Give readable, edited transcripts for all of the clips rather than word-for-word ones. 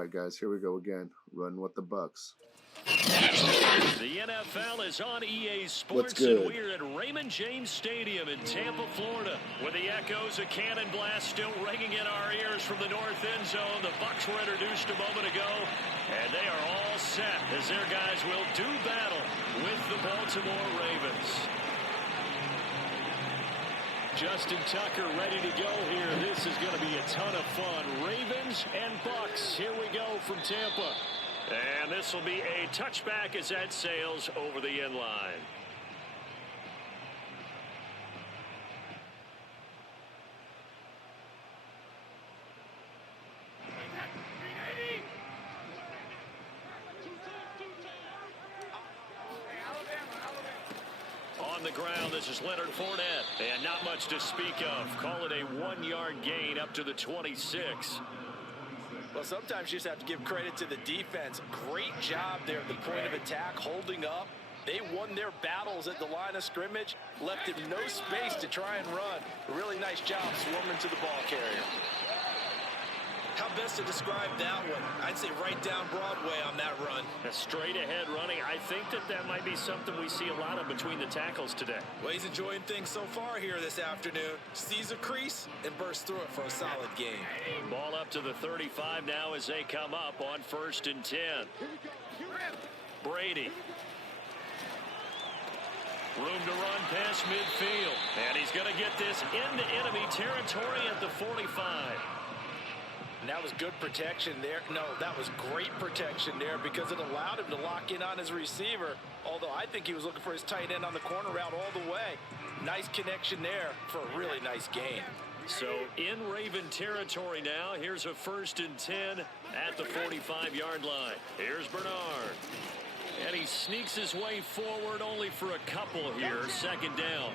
right, guys, here we go again. Run with the Bucks. The NFL is on EA Sports, and we're at Raymond James Stadium in Tampa, Florida, with the echoes of cannon blast still ringing in our ears from the north end zone. The Bucs were introduced a moment ago, and they are all set as their guys will do battle with the Baltimore Ravens. Justin Tucker ready to go here. This is going to be a ton of fun. Ravens and Bucs. Here we go from Tampa. And this will be a touchback as that sails over the end line. On the ground, this is Leonard Fournette. And not much to speak of. Call it a 1-yard gain up to the 26. Well, sometimes you just have to give credit to the defense. Great job there at the point of attack, holding up. They won their battles at the line of scrimmage, left him no space to try and run. A really nice job swarming to the ball carrier. How best to describe that one? I'd say right down Broadway on that run. A straight ahead running. I think that might be something we see a lot of between the tackles today. Well, he's enjoying things so far here this afternoon. Sees a crease and bursts through it for a solid game. Ball up to the 35 now as they come up on 1st and 10. Brady. Room to run past midfield. And he's going to get this into enemy territory at the 45. And that was good protection there. No, that was great protection there because it allowed him to lock in on his receiver. Although I think he was looking for his tight end on the corner route all the way. Nice connection there for a really nice gain. So in Raven territory now. Here's a 1st and 10 at the 45-yard line. Here's Bernard. And he sneaks his way forward only for a couple here. 2nd down.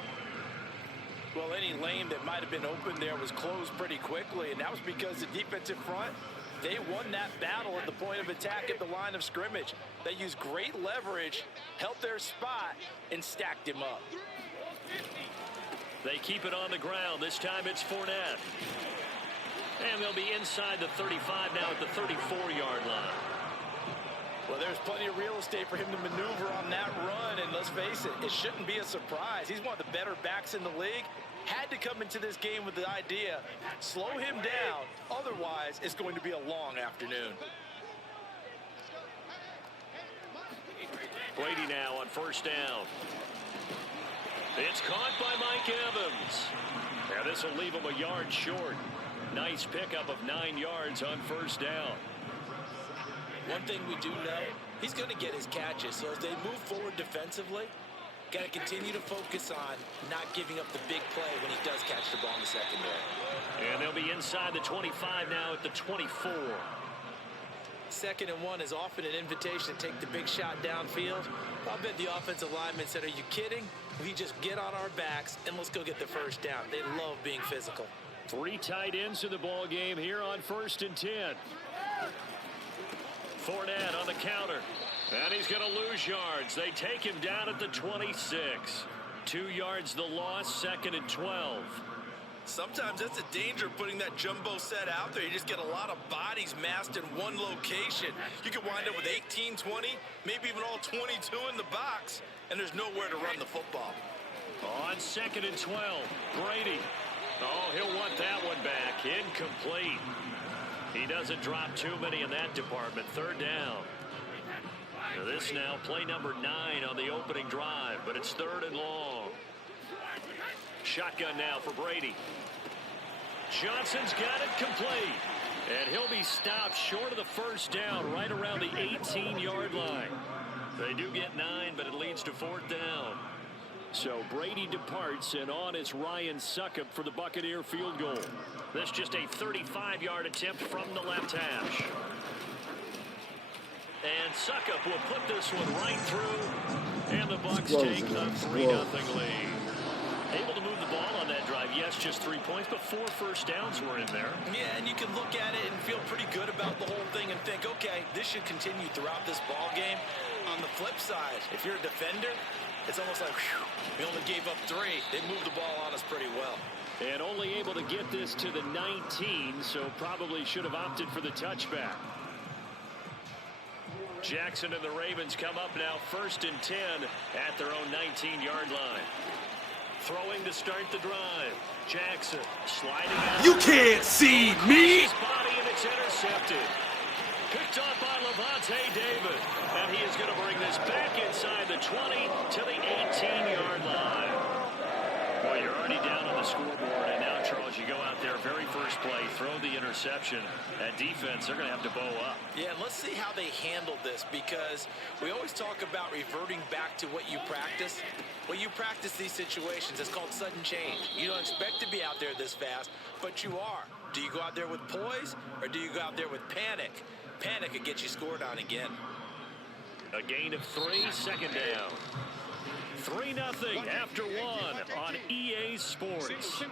Well, any lane that might have been open there was closed pretty quickly, and that was because the defensive front, they won that battle at the point of attack at the line of scrimmage. They used great leverage, held their spot, and stacked him up. They keep it on the ground. This time it's Fournette. And they'll be inside the 35 now at the 34-yard line. Well, there's plenty of real estate for him to maneuver on that run, and let's face it, it shouldn't be a surprise. He's one of the better backs in the league. Had to come into this game with the idea, slow him down, otherwise it's going to be a long afternoon. Brady now on 1st down. It's caught by Mike Evans. Now this will leave him a yard short. Nice pickup of 9 yards on 1st down. One thing we do know, he's going to get his catches. So as they move forward defensively, got to continue to focus on not giving up the big play when he does catch the ball in the secondary. And they'll be inside the 25 now at the 24. 2nd and 1 is often an invitation to take the big shot downfield. I bet the offensive lineman said, are you kidding? We just get on our backs and let's go get the 1st down. They love being physical. 3 tight ends in the ball game here on 1st and 10. Fournette on the counter. And he's going to lose yards. They take him down at the 26. 2 yards the loss, 2nd and 12. Sometimes that's the danger of putting that jumbo set out there. You just get a lot of bodies massed in one location. You could wind up with 18, 20, maybe even all 22 in the box, and there's nowhere to run the football. On 2nd and 12, Brady. Oh, he'll want that one back. Incomplete. He doesn't drop too many in that department. 3rd down. Now this now play number 9 on the opening drive, but it's 3rd and long. Shotgun now for Brady. Johnson's got it complete. And he'll be stopped short of the 1st down right around the 18-yard line. They do get 9, but it leads to 4th down. So Brady departs, and on is Ryan Succop for the Buccaneer field goal. This just a 35-yard attempt from the left hash. And Succop will put this one right through, and the Bucs take the 3-0 lead. Able to move the ball on that drive. Yes, just 3 points, but 4 first downs were in there. Yeah, and you can look at it and feel pretty good about the whole thing and think, okay, this should continue throughout this ball game. On the flip side, if you're a defender, it's almost like, whew, we only gave up 3. They moved the ball on us pretty well. And only able to get this to the 19, so probably should have opted for the touchback. Jackson and the Ravens come up now 1st and 10 at their own 19-yard line. Throwing to start the drive. Jackson sliding out. You can't see me. His body, and it's intercepted. Picked up by Levante David. And he is going to bring this back inside the 20 to the 18-yard line. Well, you're already down on the scoreboard, and now, Charles, you go out there, very first play, throw the interception. That defense, they're going to have to bow up. Yeah, and let's see how they handle this, because we always talk about reverting back to what you practice. When you practice these situations, it's called sudden change. You don't expect to be out there this fast, but you are. Do you go out there with poise, or do you go out there with panic? Panic could get you scored on again. A gain of 3, second down. 3-0 after 1 on EA Sports.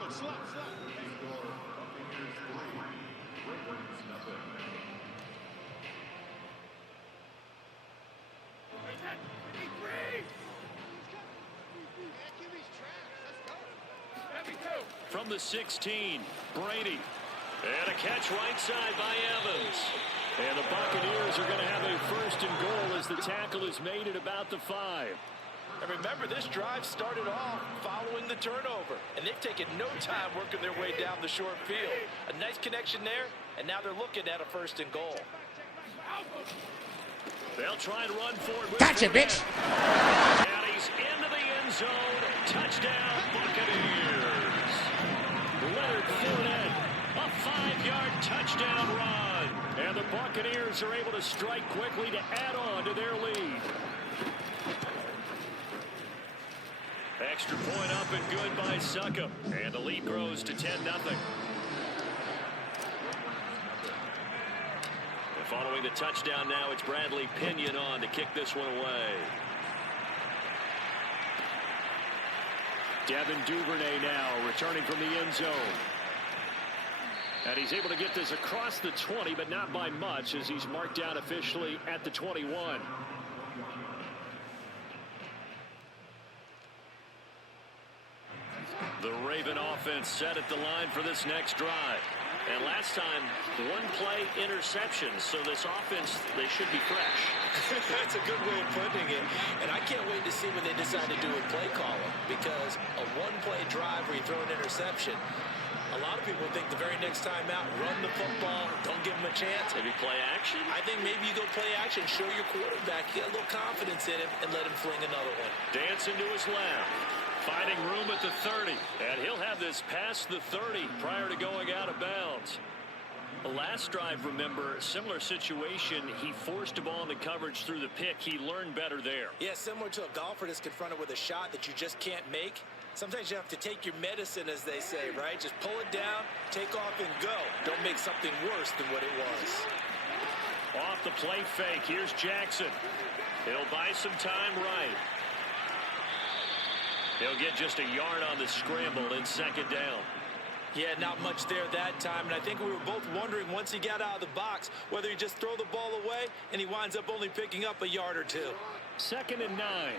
From the 16, Brady. And a catch right side by Evans. And the Buccaneers are going to have a 1st and goal as the tackle is made at about the 5. And remember, this drive started off following the turnover, and they've taken no time working their way down the short field. A nice connection there, and now they're looking at a 1st and goal. They'll try and run for it. Gotcha, bitch. And he's into the end zone. Touchdown, Buccaneers. Leonard Fournette, a 5-yard touchdown run. And the Buccaneers are able to strike quickly to add on to their lead. Extra point up and good by Succop. And the lead grows to 10-0. And following the touchdown now, it's Bradley Pinion on to kick this one away. Devin Duvernay now returning from the end zone. And he's able to get this across the 20, but not by much, as he's marked down officially at the 21. The Raven offense set at the line for this next drive. And last time, 1-play interception. So this offense, they should be fresh. That's a good way of putting it. And I can't wait to see when they decide to do a play caller, because a 1-play drive where you throw an interception, a lot of people think the very next time out, run the football, don't give them a chance. Maybe play action? I think maybe you go play action, show your quarterback, get a little confidence in him, and let him fling another one. Dancing to his left. Finding room at the 30. And he'll have this past the 30 prior to going out of bounds. The last drive, remember, similar situation. He forced a ball into coverage through the pick. He learned better there. Yeah, similar to a golfer that's confronted with a shot that you just can't make. Sometimes you have to take your medicine, as they say, right? Just pull it down, take off, and go. Don't make something worse than what it was. Off the play fake. Here's Jackson. He'll buy some time right. He'll get just a yard on the scramble in second down. Yeah, not much there that time. And I think we were both wondering once he got out of the box whether he just throw the ball away, and he winds up only picking up a yard or 2. 2nd and 9.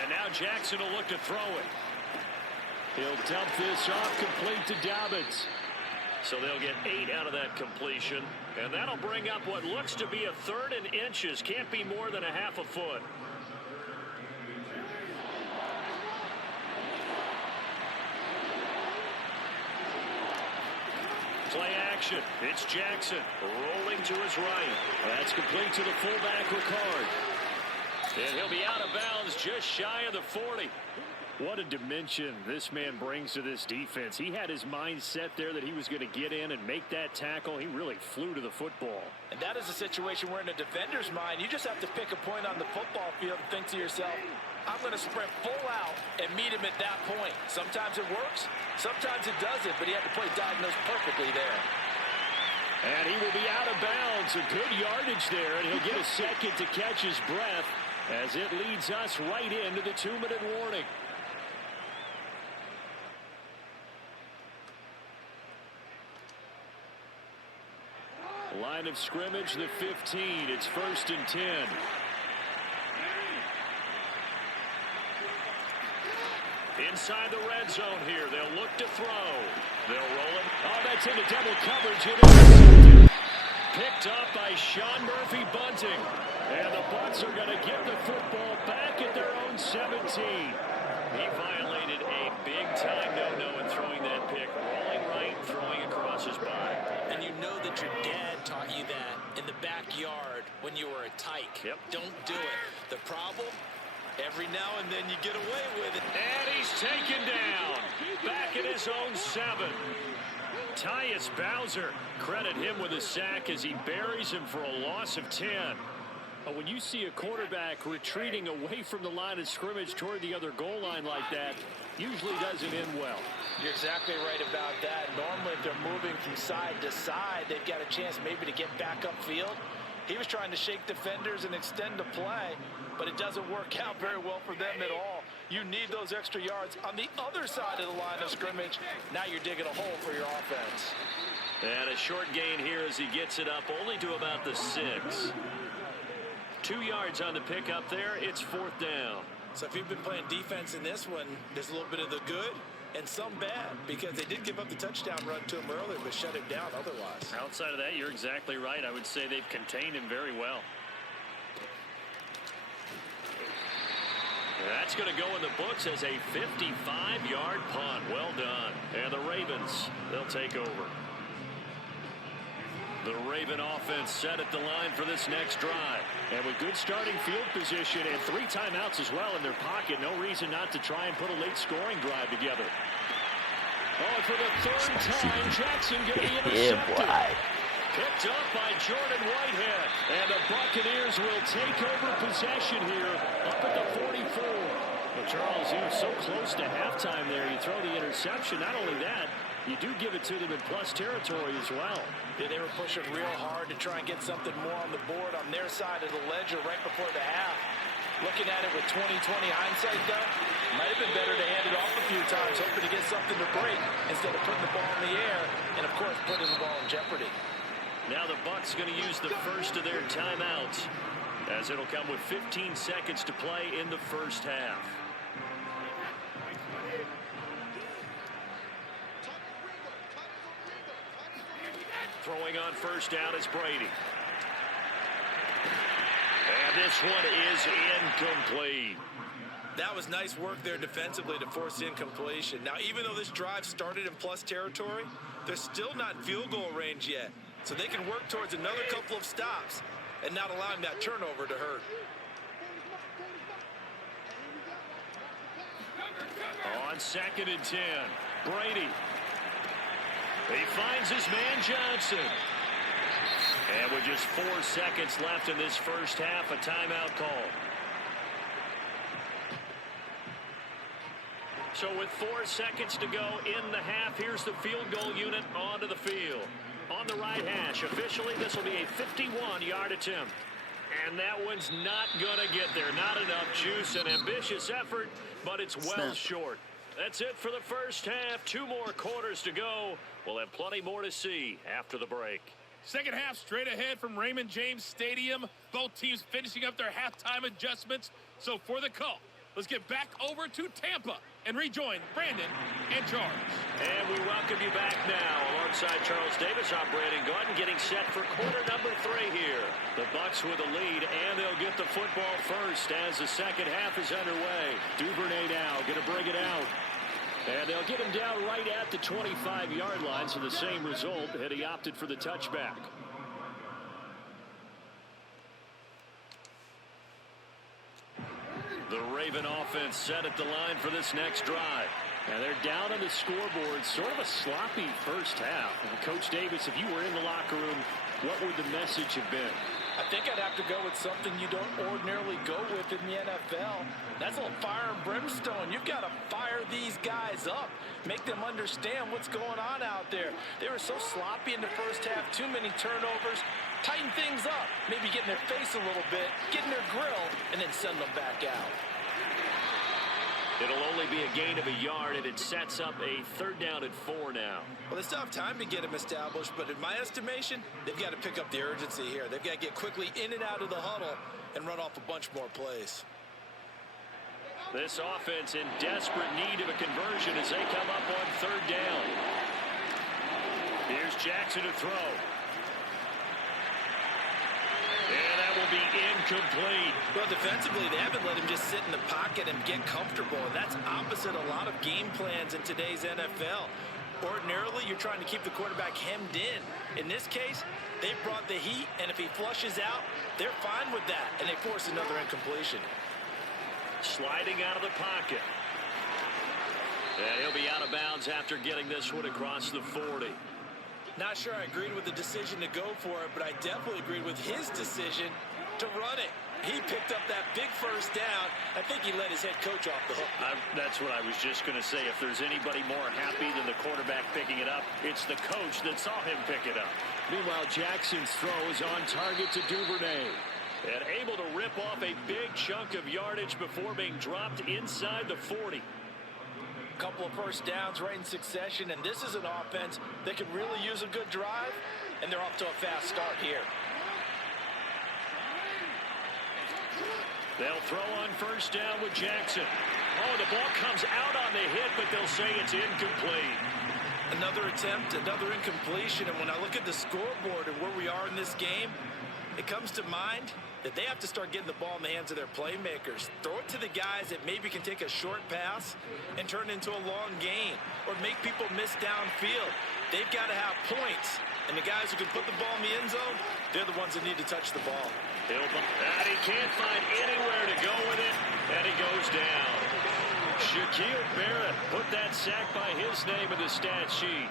And now Jackson will look to throw it. He'll dump this off complete to Dobbins. So they'll get 8 out of that completion. And that'll bring up what looks to be a 3rd and inches. Can't be more than a half a foot. Play action. It's Jackson rolling to his right. That's complete to the fullback, Ricard. And he'll be out of bounds just shy of the 40. What a dimension this man brings to this defense. He had his mind set there that he was going to get in and make that tackle. He really flew to the football. And that is a situation where in a defender's mind, you just have to pick a point on the football field and think to yourself, I'm going to sprint full out and meet him at that point. Sometimes it works, sometimes it doesn't, but he had to play diagnosed perfectly there. And he will be out of bounds. A good yardage there, and he'll get a second to catch his breath as it leads us right into the 2-minute warning. Line of scrimmage, the 15. It's 1st and 10. Inside the red zone here. They'll look to throw. They'll roll it. Oh, that's into double coverage. It is picked up by Sean Murphy Bunting. And the Bucs are going to get the football back at their own 17. He violated a big-time no-no in throwing that pick. Rolling right, throwing across his body. And you know that your dad taught you that in the backyard when you were a tyke. Yep. Don't do it. The problem? Every now and then you get away with it. And he's taken down. Back at his own 7. Tyus Bowser, credit him with a sack as he buries him for a loss of 10. When you see a quarterback retreating away from the line of scrimmage toward the other goal line like that, usually doesn't end well. You're exactly right about that. Normally, if they're moving from side to side, they've got a chance maybe to get back upfield. He was trying to shake defenders and extend the play, but it doesn't work out very well for them at all. You need those extra yards on the other side of the line of scrimmage. Now you're digging a hole for your offense. And a short gain here as he gets it up only to about the 6. 2 yards on the pickup there. It's 4th down. So if you've been playing defense in this one, there's a little bit of the good and some bad, because they did give up the touchdown run to him earlier, but shut him down otherwise. Outside of that, you're exactly right. I would say they've contained him very well. That's going to go in the books as a 55-yard punt. Well done. And the Ravens, they'll take over. The Raven offense set at the line for this next drive. And with good starting field position and 3 timeouts as well in their pocket, no reason not to try and put a late scoring drive together. Oh, for the 3rd time, Jackson going to be intercepted. Picked up by Jordan Whitehead. And the Buccaneers will take over possession here up at the 44. Well, Charles, you were so close to halftime there. You throw the interception. Not only that, you do give it to them in plus territory as well. Yeah, they were pushing real hard to try and get something more on the board on their side of the ledger right before the half. Looking at it with 20/20 hindsight, though, might have been better to hand it off a few times, hoping to get something to break instead of putting the ball in the air and, of course, putting the ball in jeopardy. Now the Bucs going to use the first of their timeouts, as it'll come with 15 seconds to play in the first half. Throwing on first down is Brady. And this one is incomplete. That was nice work there defensively to force incompletion. Now, even though this drive started in plus territory, they're still not in field goal range yet. So they can work towards another couple of stops and not allowing that turnover to hurt. On 2nd and 10, Brady. He finds his man Johnson. And with just 4 seconds left in this first half, a timeout call. So with 4 seconds to go in the half, here's the field goal unit onto the field. On the right hash, officially this will be a 51-yard attempt. And that one's not going to get there. Not enough juice. An ambitious effort, but it's well short. That's it for the first half. 2 more quarters to go. We'll have plenty more to see after the break. Second half straight ahead from Raymond James Stadium. Both teams finishing up their halftime adjustments. So for the call, let's get back over to Tampa and rejoin Brandon and Charles. And we welcome you back now. Alongside Charles Davis, I'm Brandon Gordon, getting set for quarter number 3 here. The Bucs with a lead, and they'll get the football first as the second half is underway. Duvernay now going to bring it out. And they'll get him down right at the 25-yard line, so the same result, and he opted for the touchback. The Raven offense set at the line for this next drive. And they're down on the scoreboard, sort of a sloppy first half. And Coach Davis, if you were in the locker room, what would the message have been? I think I'd have to go with something you don't ordinarily go with in the NFL. That's a little fire and brimstone. You've got to fire these guys up. Make them understand what's going on out there. They were so sloppy in the first half. Too many turnovers. Tighten things up. Maybe get in their face a little bit. Get in their grill. And then send them back out. It'll only be a gain of a yard, and it sets up a 3rd down and 4 now. Well, they still have time to get them established, but in my estimation, they've got to pick up the urgency here. They've got to get quickly in and out of the huddle and run off a bunch more plays. This offense in desperate need of a conversion as they come up on third down. Here's Jackson to throw. And that will be incomplete. Well, defensively, they haven't let him just sit in the pocket and get comfortable, and that's opposite a lot of game plans in today's NFL. Ordinarily, you're trying to keep the quarterback hemmed in. In this case, they brought the heat, and if he flushes out, they're fine with that, and they force another incompletion. Sliding out of the pocket. And he'll be out of bounds after getting this one across the 40. Not sure I agreed with the decision to go for it, but I definitely agreed with his decision to run it. He picked up that big first down. I think he let his head coach off the hook. That's what I was just going to say. If there's anybody more happy than the quarterback picking it up, it's the coach that saw him pick it up. Meanwhile, Jackson's throw is on target to Duvernay. And able to rip off a big chunk of yardage before being dropped inside the 40. Couple of first downs right in succession, and this is an offense that could really use a good drive, and they're off to a fast start here. They'll throw on first down with Jackson. Oh, the ball comes out on the hit, but they'll say it's incomplete. Another attempt, another incompletion, and when I look at the scoreboard and where we are in this game, it comes to mind that they have to start getting the ball in the hands of their playmakers. Throw it to the guys that maybe can take a short pass and turn it into a long gain or make people miss downfield. They've got to have points, and the guys who can put the ball in the end zone, they're the ones that need to touch the ball. And he can't find anywhere to go with it, and he goes down. Shaquille Barrett put that sack by his name in the stat sheet.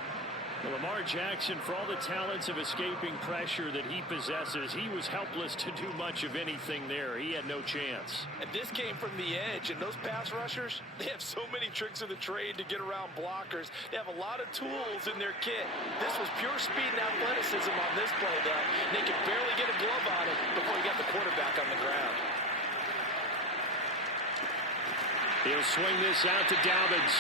Lamar Jackson, for all the talents of escaping pressure that he possesses, he was helpless to do much of anything there. He had no chance. And this came from the edge, and those pass rushers, they have so many tricks of the trade to get around blockers. They have a lot of tools in their kit. This was pure speed and athleticism on this play, though. And they could barely get a glove on it before he got the quarterback on the ground. He'll swing this out to Dobbins.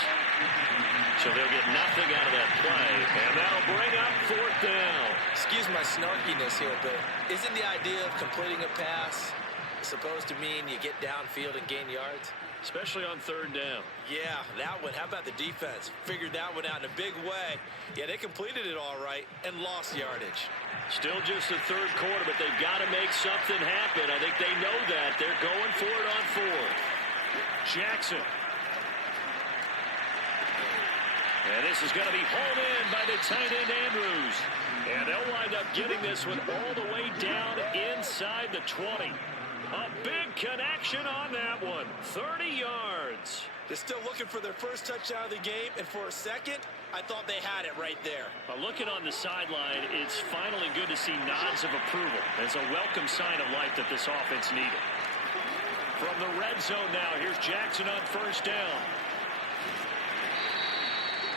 So they'll get nothing out of that play, and that'll bring up fourth down. Excuse my snarkiness here, but isn't the idea of completing a pass supposed to mean you get downfield and gain yards? Especially on third down. Yeah, that one. How about the defense? Figured that one out in a big way. Yeah, they completed it all right and lost yardage. Still just the third quarter, but they've got to make something happen. I think they know that. They're going for it on fourth. Jackson. And this is going to be hauled in by the tight end Andrews. And they'll wind up getting this one all the way down inside the 20. A big connection on that one. 30 yards. They're still looking for their first touchdown of the game, and for a second, I thought they had it right there. Looking on the sideline, it's finally good to see nods of approval. It's a welcome sign of life that this offense needed. From the red zone now, here's Jackson on first down.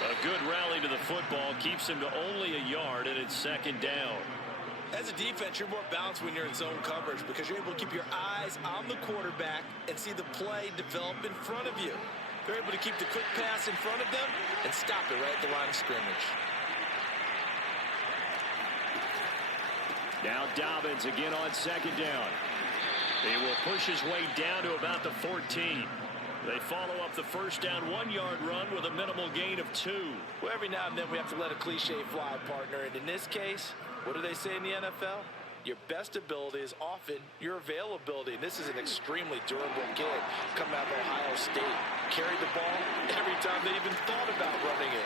A good rally to the football keeps him to only a yard, and it's second down. As a defense, you're more balanced when you're in zone coverage because you're able to keep your eyes on the quarterback and see the play develop in front of you. They're able to keep the quick pass in front of them and stop it right at the line of scrimmage. Now Dobbins again on second down. He will push his way down to about the 14. They follow up the first down 1-yard run with a minimal gain of 2. Well, every now and then we have to let a cliche fly, partner. And in this case, what do they say in the NFL? Your best ability is often your availability. And this is an extremely durable kid coming out of Ohio State. Carried the ball every time they even thought about running it.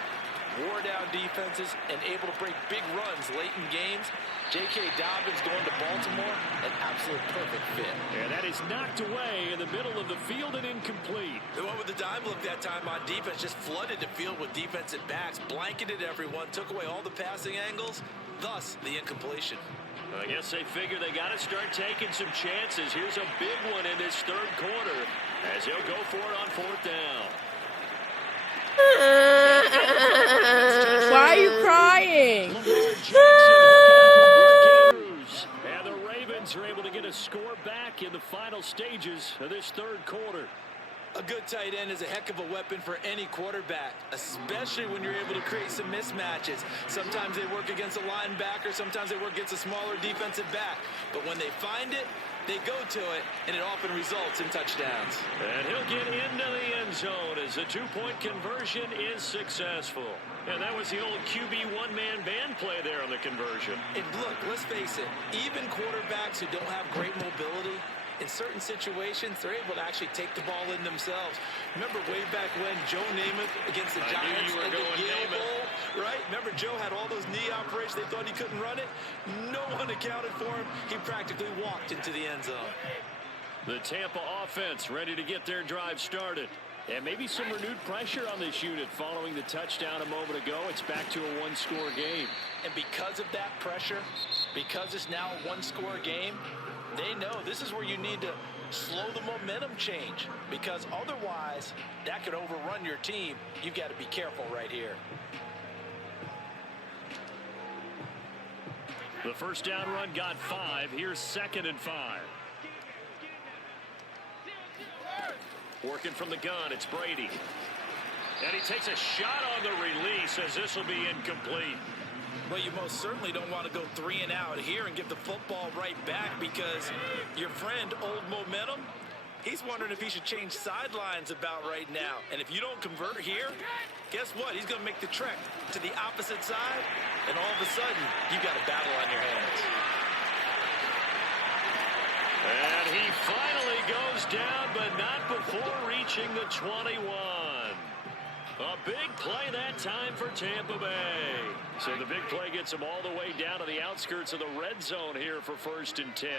Wore down defenses and able to break big runs late in games. J.K. Dobbins going to Baltimore, an absolute perfect fit. And that is knocked away in the middle of the field and incomplete. The one with the dime look that time on defense just flooded the field with defensive backs, blanketed everyone, took away all the passing angles, thus the incompletion. I guess they figure they got to start taking some chances. Here's a big one in this third quarter as he'll go for it on fourth down. Why are you crying? And the Ravens are able to get a score back in the final stages of this third quarter. A good tight end is a heck of a weapon for any quarterback, especially when you're able to create some mismatches. Sometimes they work against a linebacker, sometimes they work against a smaller defensive back. But when they find it, they go to it, and it often results in touchdowns. And he'll get into the end zone as the two-point conversion is successful. And that was the old QB one-man band play there on the conversion. And look, let's face it, even quarterbacks who don't have great mobility, in certain situations, they're able to actually take the ball in themselves. Remember way back when Joe Namath against the Giants at the Yale Bowl, right? Remember Joe had all those knee operations. They thought he couldn't run it. No one accounted for him. He practically walked into the end zone. The Tampa offense ready to get their drive started. And maybe some renewed pressure on this unit following the touchdown a moment ago. It's back to a one-score game. And because of that pressure, because it's now a one-score game, they know this is where you need to slow the momentum change, because otherwise that could overrun your team. You've got to be careful right here. The first down run got 5. Here's 2nd and 5. Working from the gun, it's Brady. And he takes a shot on the release as this will be incomplete. Well, you most certainly don't want to go 3 and out here and give the football right back, because your friend, Old Momentum, he's wondering if he should change sidelines about right now. And if you don't convert here, guess what? He's going to make the trek to the opposite side, and all of a sudden, you've got a battle on your hands. And he finally goes down, but not before reaching the 21. A big play that time for Tampa Bay. So the big play gets him all the way down to the outskirts of the red zone here for 1st and 10.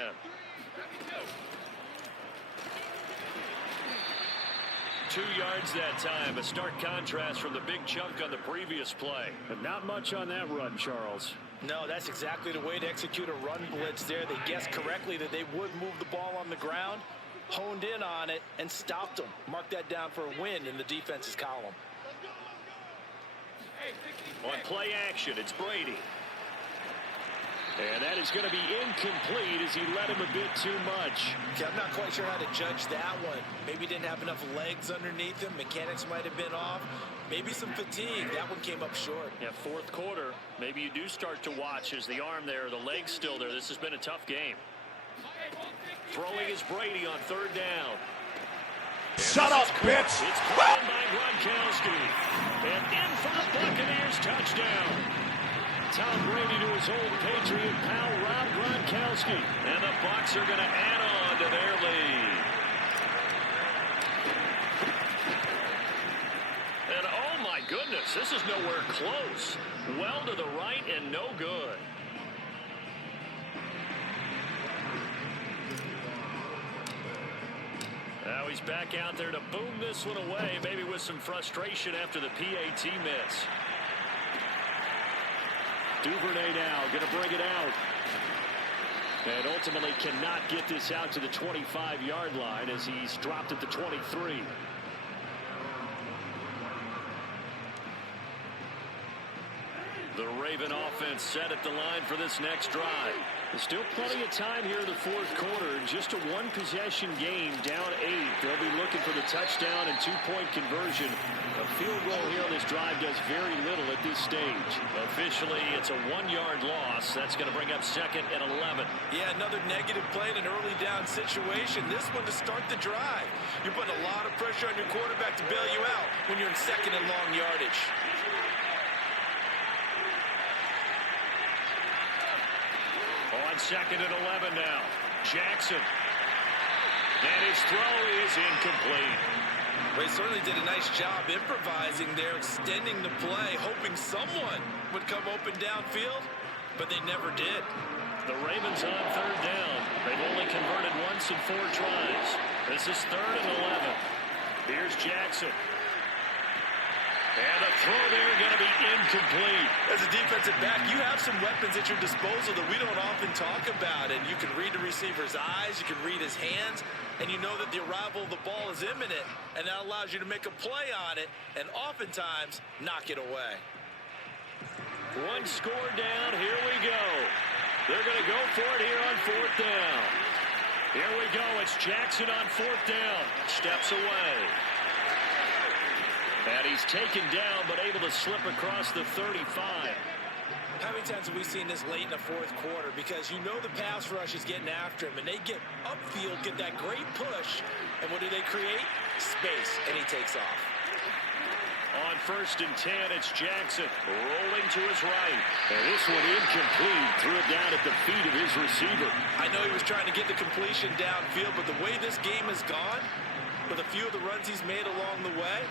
Two yards that time. A stark contrast from the big chunk on the previous play. But not much on that run, Charles. No, that's exactly the way to execute a run blitz there. They guessed correctly that they would move the ball on the ground, honed in on it, and stopped them. Mark that down for a win in the defense's column. On play action, it's Brady. And that is going to be incomplete as he led him a bit too much. Okay, I'm not quite sure how to judge that one. Maybe didn't have enough legs underneath him. Mechanics might have been off. Maybe some fatigue. That one came up short. Yeah, 4th quarter. Maybe you do start to watch as the arm there, the leg's still there. This has been a tough game. Throwing is Brady on 3rd down. Shut up, bitch! It's caught by Gronkowski. And in for the Buccaneers touchdown. Tom Brady to his old Patriot pal Rob Gronkowski. And the Bucs are going to add on to their lead. And oh my goodness, this is nowhere close. Well to the right and no good. Now he's back out there to boom this one away, maybe with some frustration after the PAT miss. Duvernay now going to bring it out. And ultimately cannot get this out to the 25-yard line as he's dropped at the 23. The Raven offense set at the line for this next drive. There's still plenty of time here in the 4th quarter. Just a one-possession game, down 8. They'll be looking for the touchdown and 2-point conversion. A field goal here on this drive does very little at this stage. Officially, it's a 1-yard loss. That's going to bring up 2nd and 11. Yeah, another negative play in an early down situation. This one to start the drive. You're putting a lot of pressure on your quarterback to bail you out when you're in 2nd and long yardage. On 2nd and 11 now. Jackson. And his throw is incomplete. Well, he certainly did a nice job improvising there, extending the play, hoping someone would come open downfield, but they never did. The Ravens on 3rd down. They've only converted once in 4 tries. This is 3rd and 11. Here's Jackson. And the throw there going to be incomplete. As a defensive back, you have some weapons at your disposal that we don't often talk about. And you can read the receiver's eyes, you can read his hands, and you know that the arrival of the ball is imminent. And that allows you to make a play on it and oftentimes knock it away. One score down. Here we go. They're going to go for it here on 4th down. Here we go. It's Jackson on 4th down. Steps away. And he's taken down, but able to slip across the 35. How many times have we seen this late in the 4th quarter? Because you know the pass rush is getting after him, and they get upfield, get that great push, and what do they create? Space, and he takes off. On 1st and 10, it's Jackson rolling to his right. And this one incomplete. Threw it down at the feet of his receiver. I know he was trying to get the completion downfield, but the way this game has gone, with a few of the runs he's made along the way,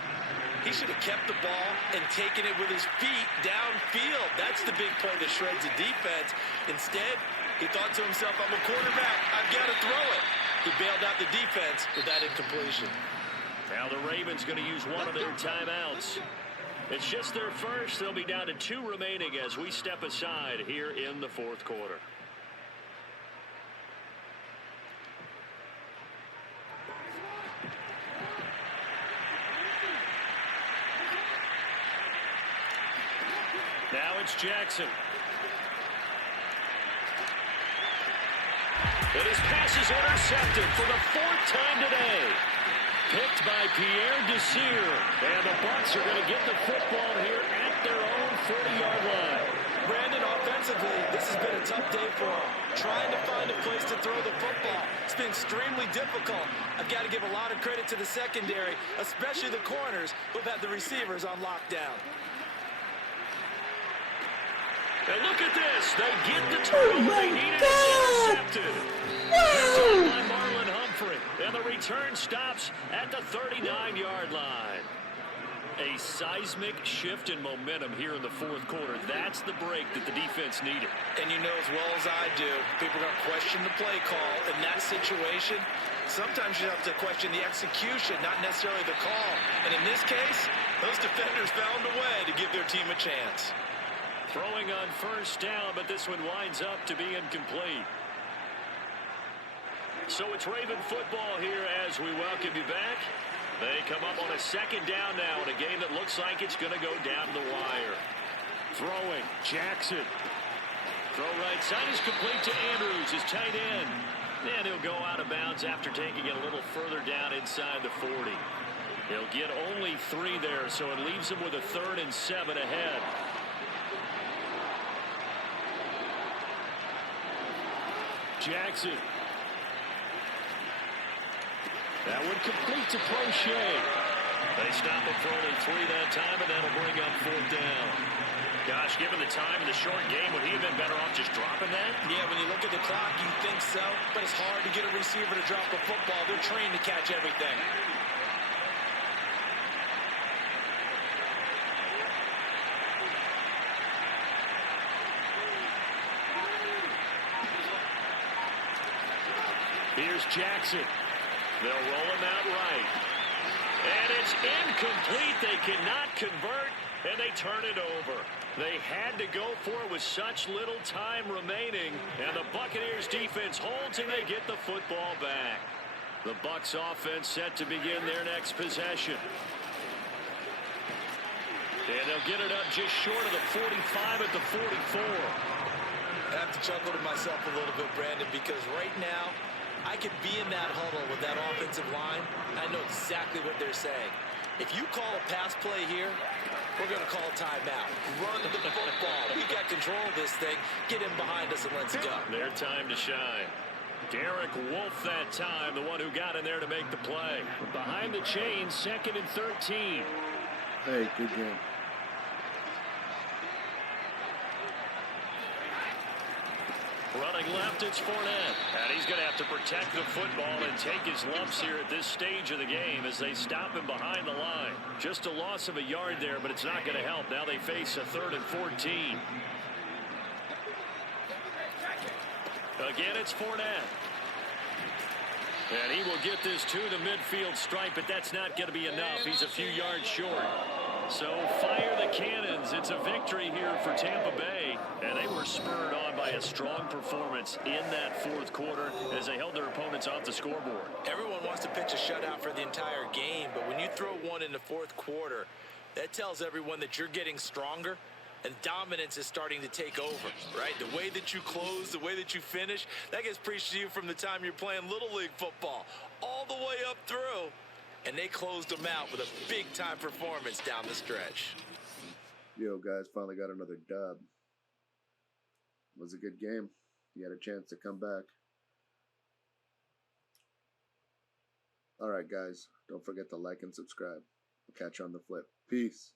he should have kept the ball and taken it with his feet downfield. That's the big play that shreds the defense. Instead, he thought to himself, I'm a quarterback. I've got to throw it. He bailed out the defense with that incompletion. Now the Ravens going to use one of their timeouts. It's just their first. They'll be down to 2 remaining as we step aside here in the 4th quarter. Now it's Jackson. And his pass is intercepted for the 4th time today. Picked by Pierre Desir. And the Bucs are going to get the football here at their own 40-yard line. Brandon, offensively, this has been a tough day for him. Trying to find a place to throw the football. It's been extremely difficult. I've got to give a lot of credit to the secondary, especially the corners who've had the receivers on lockdown. And look at this. They get the turnover they needed. It's intercepted. Wow. By Marlon Humphrey. And the return stops at the 39-yard line. A seismic shift in momentum here in the 4th quarter. That's the break that the defense needed. And you know as well as I do, people are going to question the play call in that situation. Sometimes you have to question the execution, not necessarily the call. And in this case, those defenders found a way to give their team a chance. Throwing on 1st down, but this one winds up to be incomplete. So it's Raven football here as we welcome you back. They come up on a 2nd down now in a game that looks like it's going to go down the wire. Throwing, Jackson. Throw right side is complete to Andrews, his tight end. And he'll go out of bounds after taking it a little further down inside the 40. He'll get only 3 there, so it leaves him with a 3rd and 7 ahead. Jackson. That one complete to Prochet. They stop him for only 3 that time, and that'll bring up 4th down. Gosh, given the time in the short game, would he have been better off just dropping that? Yeah, when you look at the clock, you think so, but it's hard to get a receiver to drop a football. They're trained to catch everything. Here's Jackson. They'll roll him out right. And it's incomplete. They cannot convert, and they turn it over. They had to go for it with such little time remaining, and the Buccaneers defense holds, and they get the football back. The Bucs offense set to begin their next possession. And they'll get it up just short of the 45 at the 44. I have to chuckle to myself a little bit, Brandon, because right now, I could be in that huddle with that offensive line. I know exactly what they're saying. If you call a pass play here, we're going to call a timeout. Run the football. We got control of this thing. Get him behind us and let's go. Their time to shine. Derek Wolfe that time, the one who got in there to make the play. Behind the chains, 2nd and 13. Hey, good game. Running left, it's Fournette. And he's going to have to protect the football and take his lumps here at this stage of the game as they stop him behind the line. Just a loss of a yard there, but it's not going to help. Now they face a 3rd and 14. Again, it's Fournette. And he will get this to the midfield stripe, but that's not going to be enough. He's a few yards short. So fire the cannons. It's a victory here for Tampa Bay. And they were spurred on by a strong performance in that 4th quarter as they held their opponents off the scoreboard. Everyone wants to pitch a shutout for the entire game, but when you throw one in the 4th quarter, that tells everyone that you're getting stronger and dominance is starting to take over, right? The way that you close, the way that you finish, that gets preached to you from the time you're playing Little League football all the way up through. And they closed them out with a big-time performance down the stretch. Yo, guys, finally got another dub. It was a good game. You had a chance to come back. Alright, guys, don't forget to like and subscribe. I'll catch you on the flip. Peace.